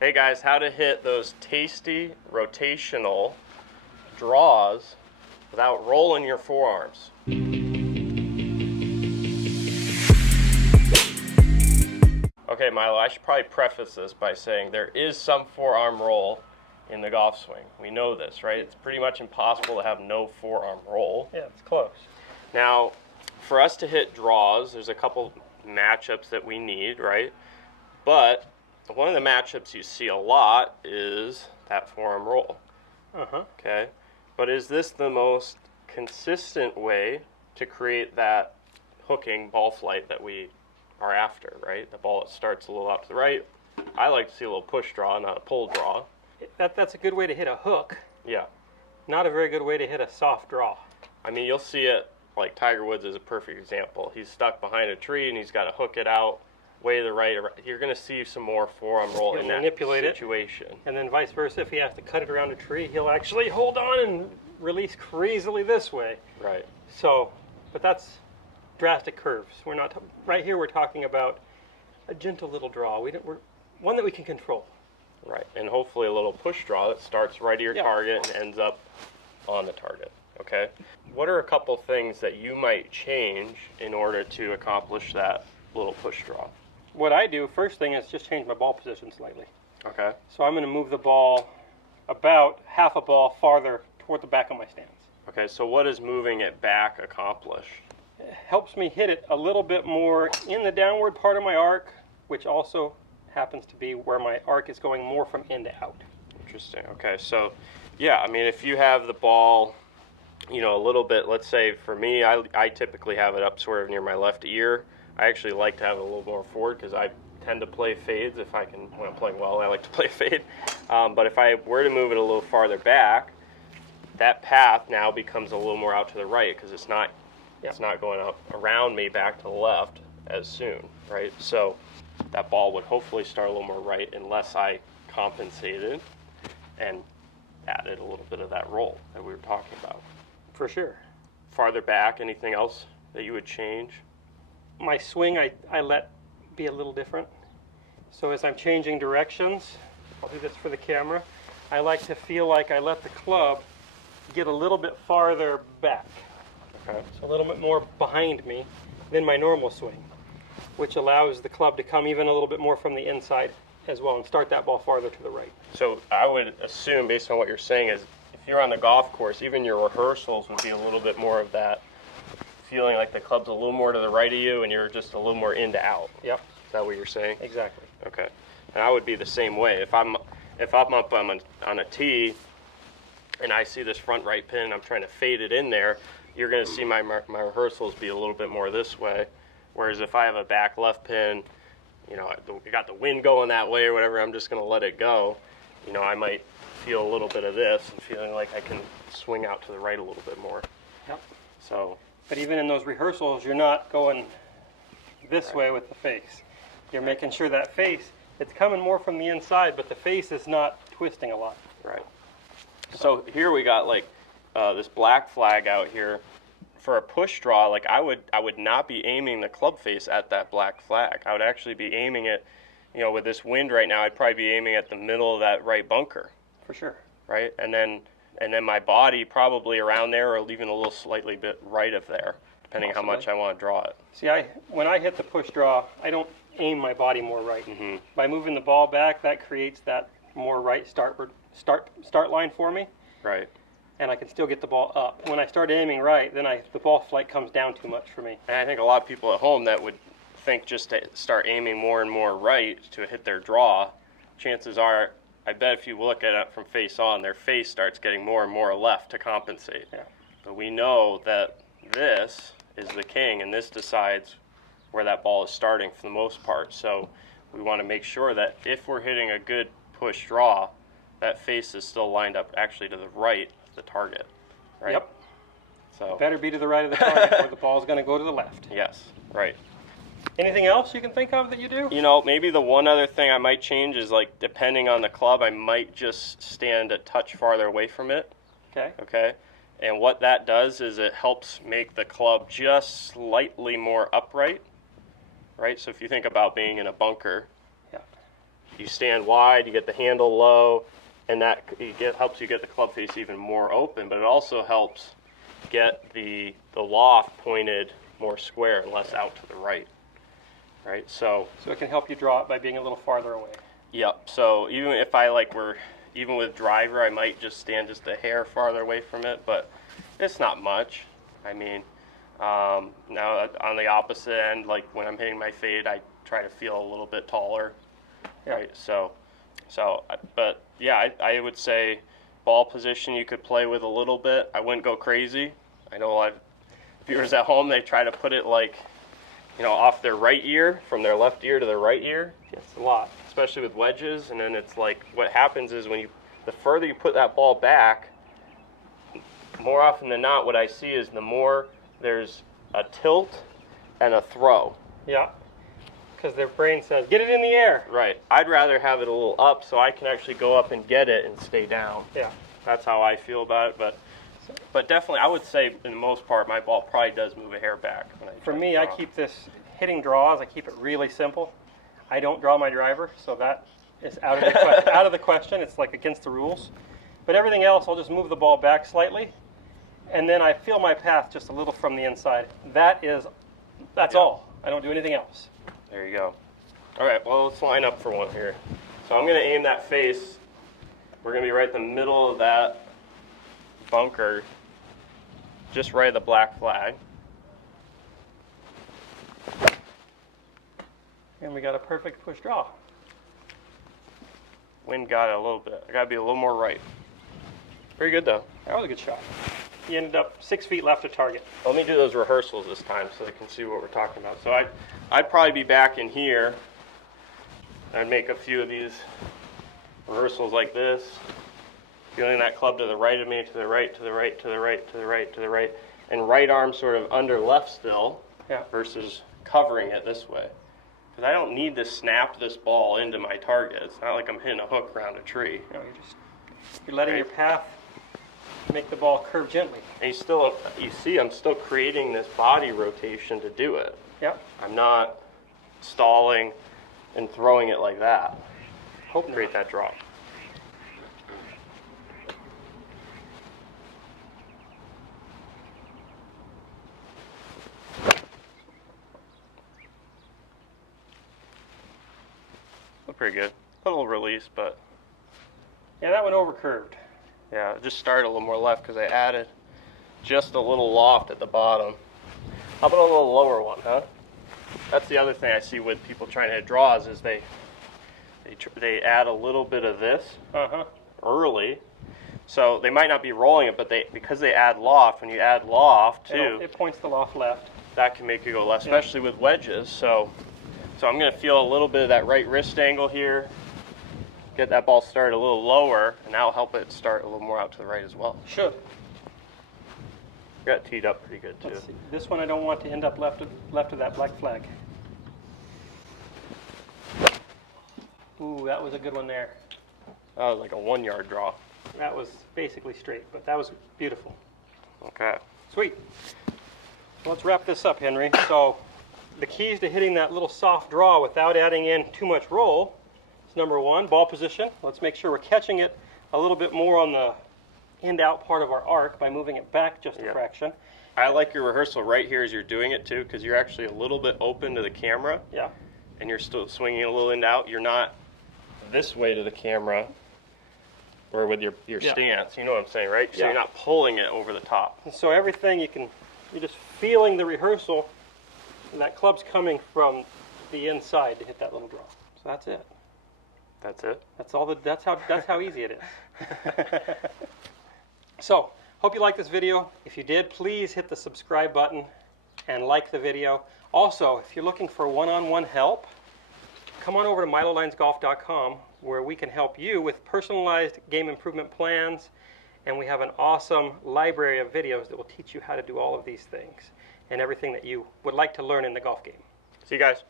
Hey guys, how to hit those tasty rotational draws without rolling your forearms. Okay, Milo, I should probably preface this by saying there is some forearm roll in the golf swing. We know this, right? It's pretty much impossible to have no forearm roll. Yeah, it's close. Now, for us to hit draws, there's a couple matchups that we need, right? But one of the matchups you see a lot is that forearm roll. Okay, but is this the most consistent way to create that hooking ball flight that we are after, right? The ball that starts a little out to the right. I like to see a little push draw, not a pull draw. That's a good way to hit a hook. Yeah. Not a very good way to hit a soft draw. I mean, you'll see it, like Tiger Woods is a perfect example. He's stuck behind a tree and he's got to hook it out way to the right. You're going to see some more forearm roll in that manipulate situation. And then vice versa, if he has to cut it around a tree, he'll actually hold on and release crazily this way. Right. So, but that's drastic curves. We're not right here. We're talking about a gentle little draw. We're one that we can control. Right, and hopefully a little push draw that starts right at your target and ends up on the target. Okay. What are a couple things that you might change in order to accomplish that little push draw? What I do first thing is just change my ball position slightly. Okay. So I'm going to move the ball about half a ball farther toward the back of my stance. Okay, so what does moving it back accomplish? It helps me hit it a little bit more in the downward part of my arc, which also happens to be where my arc is going more from in to out. Interesting. Okay, so yeah, I mean, if you have the ball, you know, a little bit, let's say for me, I typically have it up sort of near my left ear. I actually like to have it a little more forward because I tend to play fades if I can. When I'm playing well, I like to play fade. But if I were to move it a little farther back, that path now becomes a little more out to the right because it's not going up around me back to the left as soon, right? So that ball would hopefully start a little more right unless I compensated and added a little bit of that roll that we were talking about. For sure. Farther back, anything else that you would change? My swing I let be a little different. So as I'm changing directions, I'll do this for the camera, I like to feel like I let the club get a little bit farther back. Okay. So a little bit more behind me than my normal swing, which allows the club to come even a little bit more from the inside as well and start that ball farther to the right. So I would assume, based on what you're saying, is if you're on the golf course, even your rehearsals would be a little bit more of that feeling like the club's a little more to the right of you and you're just a little more in to out. Yep. Is that what you're saying? Exactly. Okay. And I would be the same way. If I'm up on a tee and I see this front right pin and I'm trying to fade it in there, you're going to see my rehearsals be a little bit more this way. Whereas if I have a back left pin, you know, you got the wind going that way or whatever, I'm just going to let it go. You know, I might feel a little bit of this and feeling like I can swing out to the right a little bit more. Yep. So. But even in those rehearsals, you're not going this way with the face. You're making sure that face, it's coming more from the inside, but the face is not twisting a lot. Right. So here we got like this black flag out here. For a push draw, like I would not be aiming the club face at that black flag. I would actually be aiming it, you know, with this wind right now, I'd probably be aiming at the middle of that right bunker. For sure. Right? And then my body probably around there or even a little slightly bit right of there, depending how much I want to draw it. See, when I hit the push draw, I don't aim my body more right. Mm-hmm. By moving the ball back, that creates that more right start line for me. Right. And I can still get the ball up. When I start aiming right, then the ball flight comes down too much for me. And I think a lot of people at home that would think just to start aiming more and more right to hit their draw, chances are, I bet if you look at it from face on, their face starts getting more and more left to compensate. Yeah. But we know that this is the king, and this decides where that ball is starting for the most part. So we want to make sure that if we're hitting a good push draw, that face is still lined up actually to the right of the target, right? Yep. So better be to the right of the target or the ball's going to go to the left. Yes, right. Anything else you can think of that you do? You know, maybe the one other thing I might change is, like, depending on the club, I might just stand a touch farther away from it. Okay. Okay. And what that does is it helps make the club just slightly more upright, right? So if you think about being in a bunker, Yeah. you stand wide, you get the handle low, and that helps you get the club face even more open, but it also helps get the loft pointed more square and less out to the right. Right, so it can help you draw it by being a little farther away. Yep. So even if I even with driver, I might just stand just a hair farther away from it, but it's not much. I mean, now on the opposite end, like when I'm hitting my fade, I try to feel a little bit taller. Yeah. Right. But yeah, I would say ball position you could play with a little bit. I wouldn't go crazy. I know a lot of viewers at home, they try to put it like, off their right ear, from their left ear to their right ear. It's a lot. Especially with wedges, and then it's like, what happens is the further you put that ball back, more often than not, what I see is the more there's a tilt and a throw. Yeah, because their brain says, get it in the air. Right. I'd rather have it a little up so I can actually go up and get it and stay down. Yeah. That's how I feel about it, but definitely, I would say, in the most part, my ball probably does move a hair back. For me, I keep this hitting draws. I keep it really simple. I don't draw my driver, so that is out of the question. It's like against the rules. But everything else, I'll just move the ball back slightly, and then I feel my path just a little from the inside. That's all. I don't do anything else. There you go. All right, well, let's line up for one here. So I'm going to aim that face. We're going to be right in the middle of that bunker, just right of the black flag. And we got a perfect push draw. Wind got it a little bit. I got to be a little more right. Pretty good, though. That was a good shot. He ended up 6 feet left of target. Let me do those rehearsals this time so they can see what we're talking about. So I'd probably be back in here. I'd make a few of these rehearsals like this. Feeling that club to the right of me, to the right, to the right, to the right, to the right, to the right. And right arm sort of under left still, versus covering it this way. Because I don't need to snap this ball into my target. It's not like I'm hitting a hook around a tree. No, you're letting your path make the ball curve gently. And you see I'm still creating this body rotation to do it. Yeah. I'm not stalling and throwing it like that. Hope to create that drop. Pretty good. A little release, but yeah, that one over curved. Yeah, it just started a little more left because I added just a little loft at the bottom. How about a little lower one, huh? That's the other thing I see with people trying to hit draws is they add a little bit of this early. So they might not be rolling it, but because they add loft, when you add loft too, it points the loft left. That can make you go left, especially with wedges. So I'm going to feel a little bit of that right wrist angle here, get that ball started a little lower, and that'll help it start a little more out to the right as well. Should. Got teed up pretty good too. Let's see. This one I don't want to end up left of that black flag. Ooh, that was a good one there. That was like a 1 yard draw. That was basically straight, but that was beautiful. Okay. Sweet. Well, let's wrap this up, Henry. So the keys to hitting that little soft draw without adding in too much roll is number one, ball position. Let's make sure we're catching it a little bit more on the end out part of our arc by moving it back just a fraction. I like your rehearsal right here as you're doing it too, because you're actually a little bit open to the camera. Yeah. And you're still swinging a little end out. You're not this way to the camera or with your stance. You know what I'm saying, right? So you're not pulling it over the top. And so everything you're just feeling the rehearsal, and that club's coming from the inside to hit that little draw. So that's it. That's it? That's how easy it is. So, hope you liked this video. If you did, please hit the subscribe button and like the video. Also, if you're looking for one-on-one help, come on over to milolinesgolf.com where we can help you with personalized game improvement plans, and we have an awesome library of videos that will teach you how to do all of these things and everything that you would like to learn in the golf game. See you guys.